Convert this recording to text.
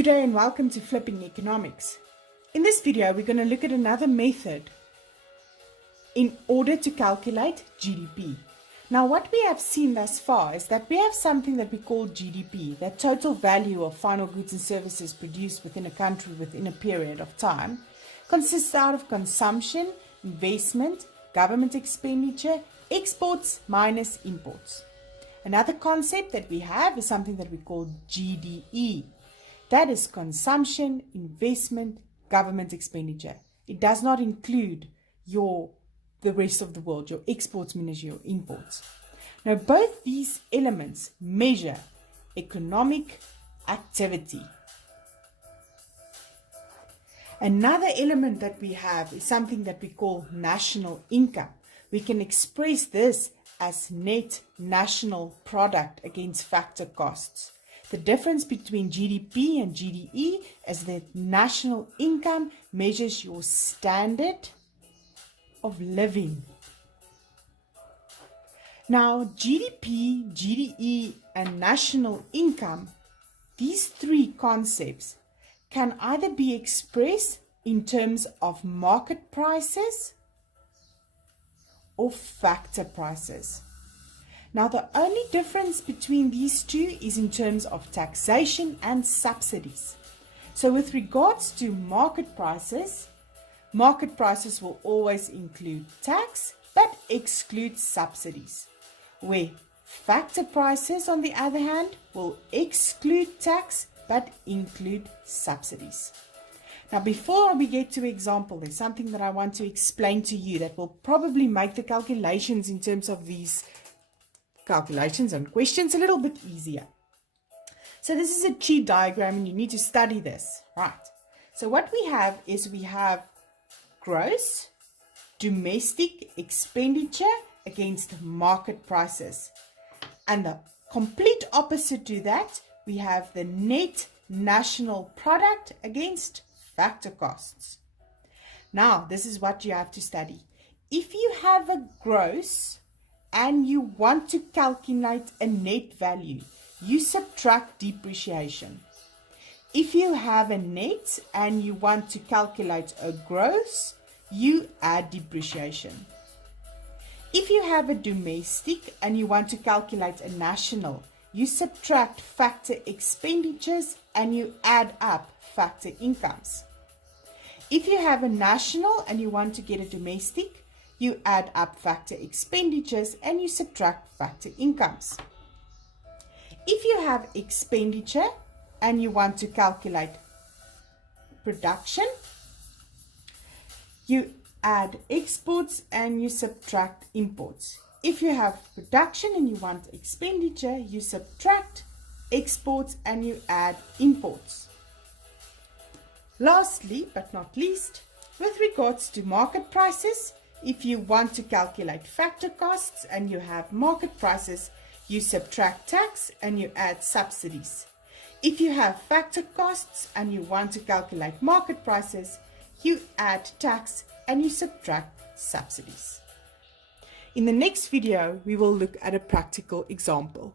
Good day and welcome to Flipping Economics. In this video, we're going to look at another method in order to calculate GDP. Now, what we have seen thus far is that we have something that we call GDP, that total value of final goods and services produced within a country within a period of time, consists out of consumption, investment, government expenditure, exports minus imports. Another concept that we have is something that we call GDE. That is consumption, investment, government expenditure. It does not include the rest of the world, your exports minus your imports. Now, both these elements measure economic activity. Another element that we have is something that we call national income. We can express this as net national product against factor costs. The difference between GDP and GDE is that national income measures your standard of living. Now, GDP, GDE, and national income, these three concepts can either be expressed in terms of market prices or factor prices. Now, the only difference between these two is in terms of taxation and subsidies. So with regards to market prices will always include tax but exclude subsidies, where factor prices, on the other hand, will exclude tax but include subsidies. Now, before we get to example, there's something that I want to explain to you that will probably make the calculations in terms of these calculations and questions a little bit easier. So this is a cheat diagram and you need to study this, right? So what we have is we have gross domestic expenditure against market prices. And the complete opposite to that, we have the net national product against factor costs. Now, this is what you have to study. If you have a gross and you want to calculate a net value, you subtract depreciation. If you have a net and you want to calculate a gross, you add depreciation. If you have a domestic and you want to calculate a national, you subtract factor expenditures and you add up factor incomes. If you have a national and you want to get a domestic, you add up factor expenditures and you subtract factor incomes. If you have expenditure and you want to calculate production, you add exports and you subtract imports. If you have production and you want expenditure, you subtract exports and you add imports. Lastly, but not least, with regards to market prices, if you want to calculate factor costs and you have market prices, you subtract tax and you add subsidies. If you have factor costs and you want to calculate market prices, you add tax and you subtract subsidies. In the next video, we will look at a practical example.